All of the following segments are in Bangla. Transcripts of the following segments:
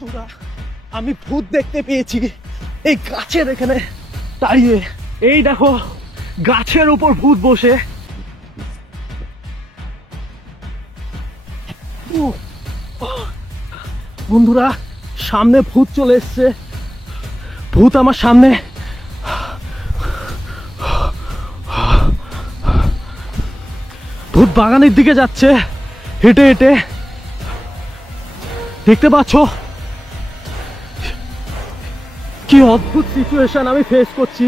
বন্ধুরা, আমি ভূত দেখতে পেয়েছি এই গাছের এখানে দাঁড়িয়ে। এই দেখো, গাছের উপর ভূত বসে। বন্ধুরা, সামনে ভূত চলে এসছে। ভূত আমার সামনে। ভূত বাগানের দিকে যাচ্ছে হেঁটে হেঁটে। দেখতে পাচ্ছ কি অদ্ভুত সিচুয়েশন আমি ফেস করছি।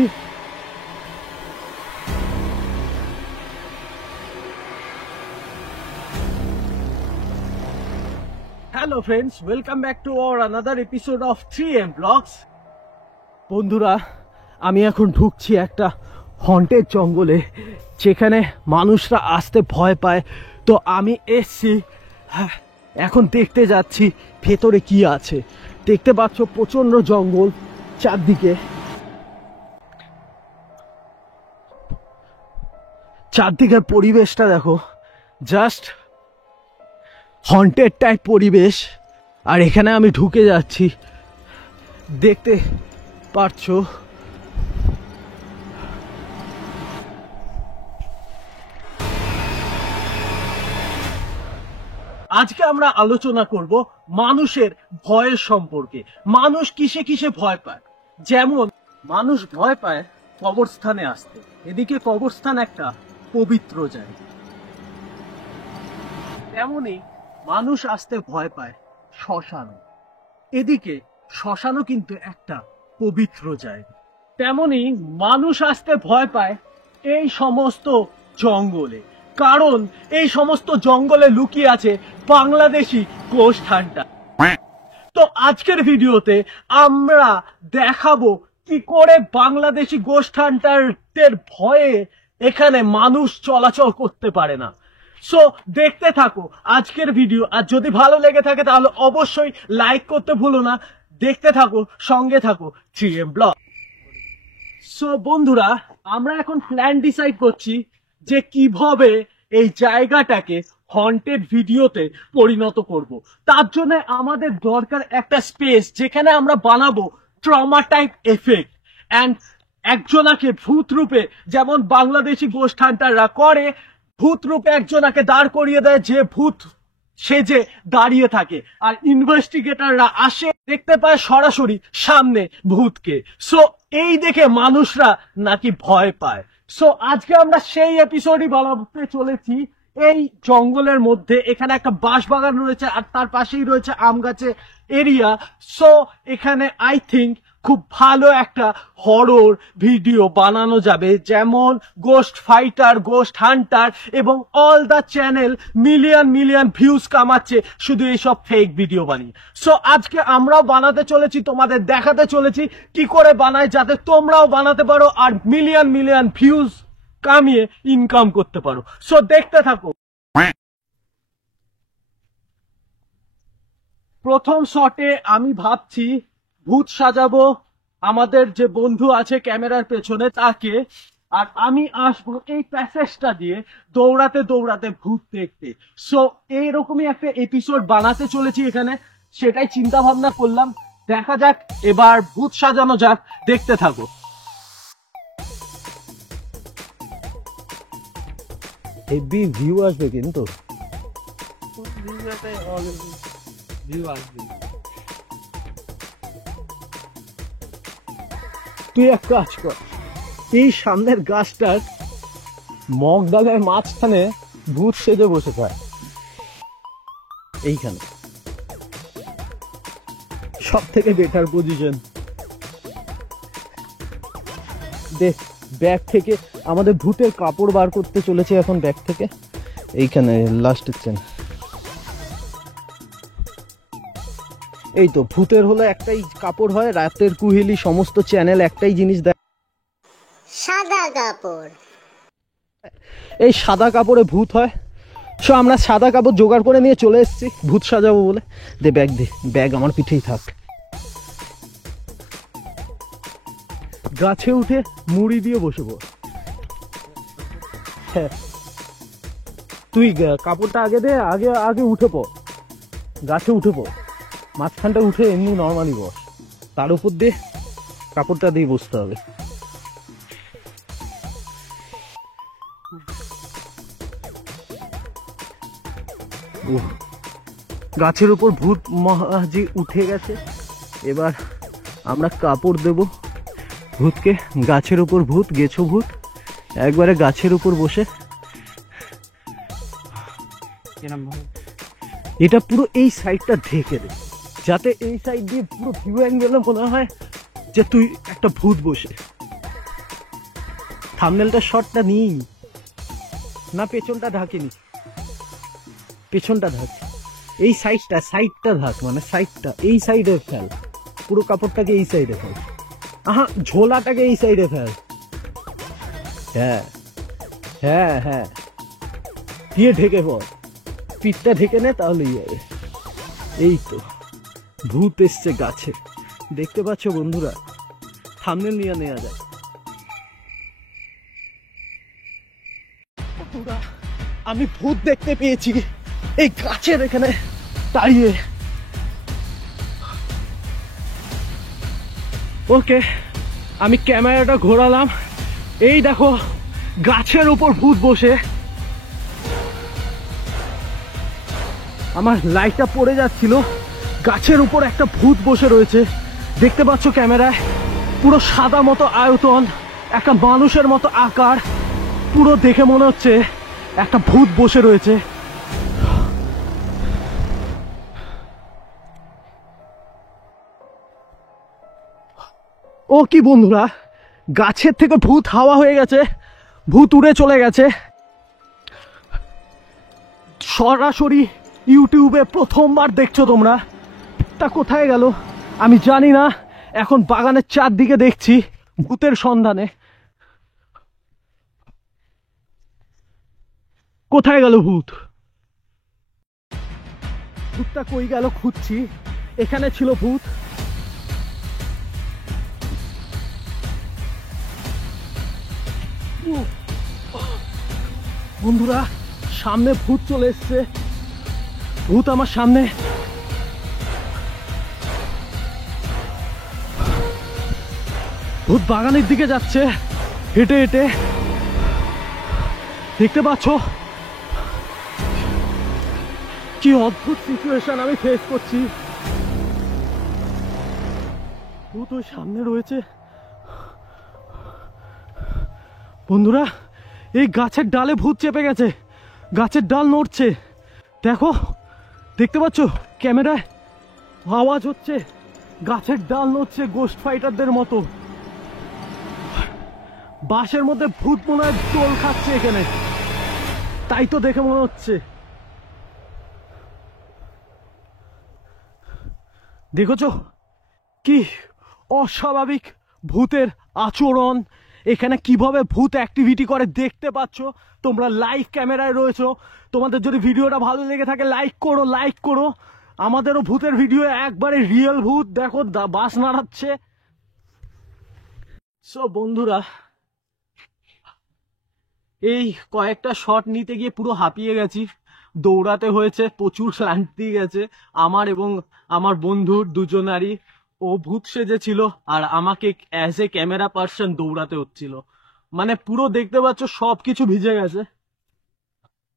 Hello friends, welcome back to our another episode of 3M blogs. বন্ধুরা, আমি এখন ঢুকছি একটা হন্টেড জঙ্গলে, যেখানে মানুষরা আসতে ভয় পায়। তো আমি এসছি, এখন দেখতে যাচ্ছি ভেতরে কি আছে। দেখতে পাচ্ছ প্রচন্ড জঙ্গল চারদিকে। চারদিকের পরিবেশটা দেখো, জাস্ট হন্টেড টাইপ পরিবেশ। আর এখানে আমি ঢুকে যাচ্ছি, দেখতে পারছো। আজকে আমরা আলোচনা করব মানুষের ভয়ের সম্পর্কে। মানুষ কিসে কিসে ভয় পায়। যেমন মানুষ ভয় পায় কবরস্থানে আসতে। এদিকে কবরস্থান একটা পবিত্র জায়গা, তেমনি মানুষ আসতে ভয় পায় শ্মশান। এদিকে শ্মশানও কিন্তু একটা পবিত্র জায়গা। তেমনি মানুষ আসতে ভয় পায় এই সমস্ত জঙ্গলে, কারণ এই সমস্ত জঙ্গলে লুকিয়ে আছে বাংলাদেশি গোস্ট হান্টার। তো আজকের ভিডিওতে আমরা দেখাবো কি করে বাংলাদেশি গোস্ট হান্টারদের ভয়ে এখানে মানুষ চলাচল করতে পারে না। সো দেখতে থাকো আজকের ভিডিও। আর যদি ভালো লেগে থাকে তাহলে অবশ্যই লাইক করতে ভুলো না। দেখতে থাকো, সঙ্গে থাকো 3M ব্লগ। সো বন্ধুরা, আমরা এখন প্ল্যান ডিসাইড করছি যে কিভাবে এই জায়গাটাকে হন্টেড ভিডিওতে পরিণত করব। তার জন্য আমাদের দরকার একটা স্পেস, যেখানে আমরা বানাবো ট্রমা টাইপ এফেক্ট অ্যান্ড একজনাকে ভূত রূপে, যেমন বাংলাদেশি গোস্ট হান্টাররা করে, ভূত রূপে একজনাকে দাঁড় করিয়ে দেয় যে ভূত সেজে দাঁড়িয়ে থাকে। আর ইনভেস্টিগেটররা আসে, দেখতে পায় সরাসরি সামনে ভূতকে। সো এই দেখে মানুষরা নাকি ভয় পায়। সো আজকে আমরা সেই এপিসোডই বানাতে চলেছি। এই জঙ্গলের মধ্যে এখানে একটা বাঁশবাগান রয়েছে, আর তার পাশেই রয়েছে আম গাছের এরিয়া। সো এখানে আই থিঙ্ক খুব ভালো একটা হরর ভিডিও বানানো যাবে, যেমন গোস্ট ফাইটার, গোস্ট হান্টার এবং all the channel million million views কামাচ্ছে শুধু এইসব ফেক ভিডিও বানিয়ে। সো আজকে আমরাও বানাতে চলেছি, তোমাদের দেখাতে চলেছি কি করে বানায়, যাতে তোমরাও বানাতে পারো আর মিলিয়ন মিলিয়ন ভিউজ কামিয়ে ইনকাম করতে পারো। সো দেখতে থাকো। প্রথম শটে আমি ভাবছি ভূত সাজাবো আমাদের যে বন্ধু আছে ক্যামেরার পেছনে তাকে, আর আমি আসবো এই প্যাসেজটা দিয়ে দৌড়াতে দৌড়াতে ভূত দেখতে। সো এইরকমই একটা এপিসোড বানাতে চলেছি এখানে, সেটাই চিন্তা ভাবনা করলাম। দেখা যাক, এবার ভূত সাজানো যাক, দেখতে থাকো। হেভি ভিউ আসবে কিন্তু। তুই এক কাজ কর, এই সামনের গাছটার মগডালের মাঝখানে ভূত সেজে বসে থাকে। এইখানে সব থেকে বেটার পজিশন। দেখ, ব্যাগ থেকে আমাদের ভূতের কাপড় বার করতে চলেছে এখন ব্যাগ থেকে। এইখানে লাস্টের চেন। এই তো ভূতের হলো একটাই কাপড় হয়, রাতের কুহেলি সমস্ত চ্যানেল একটাই জিনিস দেয়, সাদা কাপড়। এই সাদা কাপড়ে ভূত হয়। সো আমরা সাদা কাপড় জোগাড় করে নিয়ে চলে এসেছি ভূত সাজাবো বলে। দে ব্যাগ, দে ব্যাগ আমার পিঠেই থাক। গাছে উঠে মুড়ি দিয়ে বসবো। হ্যাঁ, তুই কাপড়টা আগে দে, আগে আগে উঠে পো, গাছে উঠে পো। মাঝখানটা উঠে এমনি নর্মালি বস, তার উপর দিয়ে কাপড়টা দিয়ে বসতে হবে। গাছের উপর ভূত মহাজি উঠে গেছে। এবার আমরা কাপড় দেব ভূতকে। গাছের উপর ভূত, গেছো ভূত একবারে গাছের উপর বসে। এটা পুরো এই সাইডটা ঢেকে দে, যাতে এই সাইড দিয়ে পুরো ভিউ অ্যাঙ্গেলে মনে হয় যে তুই একটা ভূত বসে। থাম্বনেলটা শটটা নিই না, পেছনটা ঢাকিনি, পেছনটা ঢাক, এই সাইডটা ঢাক, মানে সাইডটা এই সাইডে ফেল, পুরো কাপড়টাকে এই সাইডে ফেল, আহা ঝোলাটাকে এই সাইডে ফেল। হ্যাঁ হ্যাঁ হ্যাঁ, দিয়ে ঢেকে পড়, পিঠটা ঢেকে নে, তাহলেই যাবে। এই তো ভূত এসছে গাছে, দেখতে পাচ্ছ বন্ধুরা? থাম্বনেল নিয়ে নেওয়া যায়। বন্ধুরা, আমি ভূত দেখতে পেয়েছি এই গাছের এখানে দাঁড়িয়ে। ওকে, আমি ক্যামেরাটা ঘোরালাম, এই দেখো গাছের উপর ভূত বসে। আমার লাইটটা পড়ে যাচ্ছিল, গাছের উপর একটা ভূত বসে রয়েছে, দেখতে পাচ্ছ ক্যামেরায়? পুরো সাদা মতো আয়তন, একটা মানুষের মতো আকার, পুরো দেখে মনে হচ্ছে একটা ভূত বসে রয়েছে। ও কি বন্ধুরা, গাছের থেকে ভূত হাওয়া হয়ে গেছে, ভূত উড়ে চলে গেছে। সরাসরি ইউটিউবে প্রথমবার দেখছো তোমরা, তা কোথায় গেল আমি জানি না। এখন বাগানের চারদিকে দেখছি ভূতের সন্ধানে। কোথায় গেল ভূত? ভূতটা কই গেল খুঁজছি, এখানে ছিল ভূত। বন্ধুরা, সামনে ভূত চলে এসছে, ভূত আমার সামনে। ভূত বাগানের দিকে যাচ্ছে হেঁটে হেঁটে, দেখতে পাচ্ছ? কি অদ্ভুত সিচুয়েশন আমি ফেস করছি। ভূত ওই সামনে রয়েছে। বন্ধুরা, এই গাছের ডালে ভূত চেপে গেছে, গাছের ডাল নড়ছে, দেখো, দেখতে পাচ্ছ ক্যামেরায়? আওয়াজ হচ্ছে, গাছের ডাল নড়ছে গোস্ট ফাইটারদের মতো। বাঁশের মধ্যে ভূত মনে হয় দোল খাচ্ছে এখানে, তাই তো দেখে মনে হচ্ছে। দেখেছো কি অস্বাভাবিক ভূতের আচরণ, এখানে কিভাবে ভূত অ্যাক্টিভিটি করে দেখতে পাচ্ছ তোমরা লাইভ ক্যামেরায় রয়েছো। তোমাদের যদি ভিডিওটা ভালো লেগে থাকে লাইক করো, লাইক করো। আমাদেরও ভূতের ভিডিও একবারে রিয়েল ভূত, দেখো বাস নাড়াচ্ছে। সো বন্ধুরা, এই কয়েকটা শট নিতে গিয়ে পুরো হাঁপিয়ে গেছি, দৌড়াতে হয়েছে, প্রচুর ক্লান্তি গেছে আমার এবং আমার বন্ধুর দুজনারই। ও ভূত সেজেছিল আর আমাকে অ্যাজ এ ক্যামেরা পার্সন দৌড়াতে হচ্ছিল, মানে পুরো দেখতে পাচ্ছ সবকিছু ভিজে গেছে।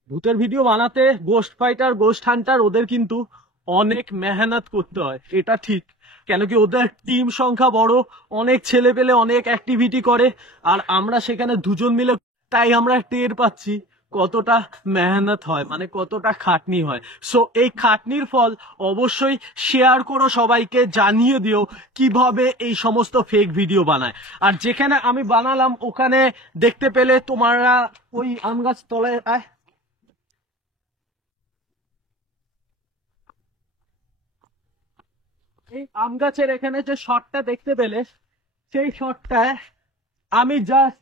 ভূতের ভিডিও বানাতে গোস্ট ফাইটার, গোস্ট হান্টার, ওদের কিন্তু অনেক মেহনত করতে হয়, এটা ঠিক। কেন কি ওদের টিম সংখ্যা বড়, অনেক ছেলে পেলে অনেক অ্যাক্টিভিটি করে, আর আমরা সেখানে দুজন মিলে, তাই আমরা টের পাচ্ছি কতটা মেহনত হয়, মানে কতটা খাটনি হয়। সো এই খাটনির ফল অবশ্যই শেয়ার করো, সবাইকে জানিয়ে দিও কিভাবে এই সমস্ত ফেক ভিডিও বানায়। আর যেখানে আমি বানালাম ওখানে দেখতে পেলে তোমরা ওই আম গাছ তলায় আয়, এই আম গাছের এখানে যে শটটা দেখতে পেলে, সেই শটটায় আমি জাস্ট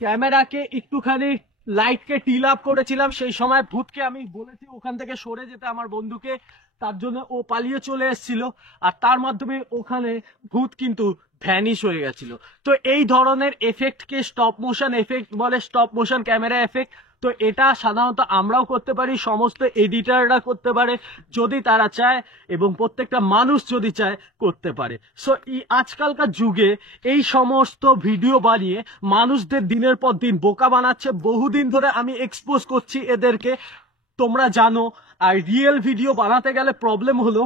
ক্যামেরাকে একটুখানি লাইটকে টিল আপ করেছিলাম। সেই সময় ভূতকে আমি বলেছি ওখান থেকে সরে যেতে আমার বন্ধুকে, তার জন্য ও পালিয়ে চলে এসেছিল, আর তার মাধ্যমে ওখানে ভূত কিন্তু ভ্যানিশ হয়ে গেছিল। তো এই ধরনের এফেক্টকে স্টপ মোশন এফেক্ট বলে, স্টপ মোশন ক্যামেরা এফেক্ট। তো এটা সাধারণত আমরাও করতে পারি, সমস্ত এডিটাররা করতে পারে যদি তারা চায়, এবং প্রত্যেকটা মানুষ যদি চায় করতে পারে। সো এই আজকালকার যুগে এই সমস্ত ভিডিও বানিয়ে মানুষদের দিনের পর দিন বোকা বানাচ্ছে। বহুদিন ধরে আমি এক্সপোজ করছি এদেরকে, তোমরা জানো। আর রিয়েল ভিডিও বানাতে গেলে প্রবলেম হলো,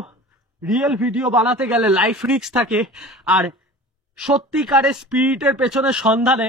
রিয়েল ভিডিও বানাতে গেলে লাইফ রিস্ক থাকে। আর সত্যিকারের স্পিরিটের পেছনে সন্ধানে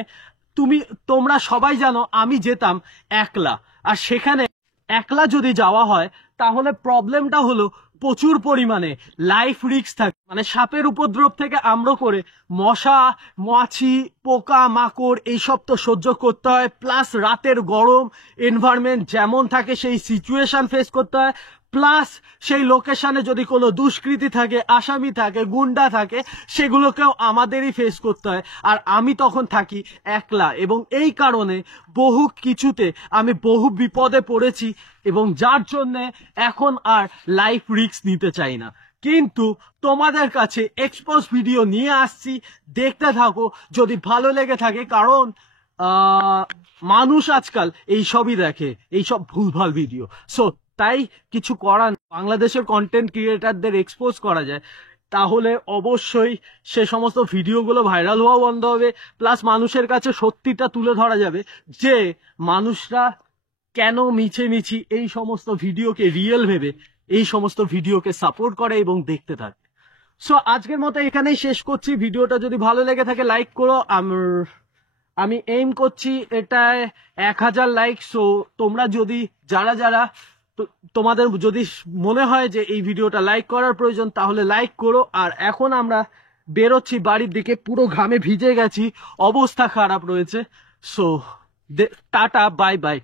তোমরা সবাই জানো আমি যেতাম একলা, আর সেখানে একলা যদি যাওয়া হয় তাহলে প্রবলেমটা হলো প্রচুর পরিমাণে লাইফ রিস্ক থাকে। মানে সাপের উপদ্রব থেকে আরম্ভ করে মশা মাছি পোকা মাকড় এইসব তো সহ্য করতে হয়, প্লাস রাতের গরম এনভায়রনমেন্ট যেমন থাকে সেই সিচুয়েশন ফেস করতে হয়, প্লাস সেই লোকেশনে যদি কোনো দুষ্কৃতী থাকে, আসামি থাকে, গুন্ডা থাকে, সেগুলোকেও আমাদেরই ফেস করতে হয়। আর আমি তখন থাকি একলা, এবং এই কারণে বহু কিছুতে আমি বহু বিপদে পড়েছি, এবং যার জন্যে এখন আর লাইফ রিস্ক নিতে চাই না। কিন্তু তোমাদের কাছে এক্সপোজ ভিডিও নিয়ে আসছি, দেখতে থাকো যদি ভালো লেগে থাকে। কারণ মানুষ আজকাল এইসবই দেখে, এইসব ভুলভাল ভিডিও। সো তাই কিছু করার, বাংলাদেশের কন্টেন্ট ক্রিয়েটারদের এক্সপোজ করা যায় তাহলে অবশ্যই সে সমস্ত ভিডিওগুলো ভাইরাল হওয়া বন্ধ হবে, প্লাস মানুষের কাছে সত্যিটা তুলে ধরা যাবে যে মানুষরা কেন মিছি এই সমস্ত ভিডিওকে রিয়েল ভেবে এই সমস্ত ভিডিওকে সাপোর্ট করে এবং দেখতে থাকে। সো আজকের মতো এখানেই শেষ করছি। ভিডিওটা যদি ভালো লেগে থাকে লাইক করো। আমি এইম করছি এটায় 1000 লাইক। সো তোমরা যদি যারা তোমাদের যদি মনে হয় যে এই ভিডিওটা লাইক করার প্রয়োজন তাহলে লাইক করো। আর এখন আমরা বেরোচ্ছি বাড়ির দিকে, পুরো ঘামে ভিজে গেছি, অবস্থা খারাপ রয়েছে। So tata, bye bye.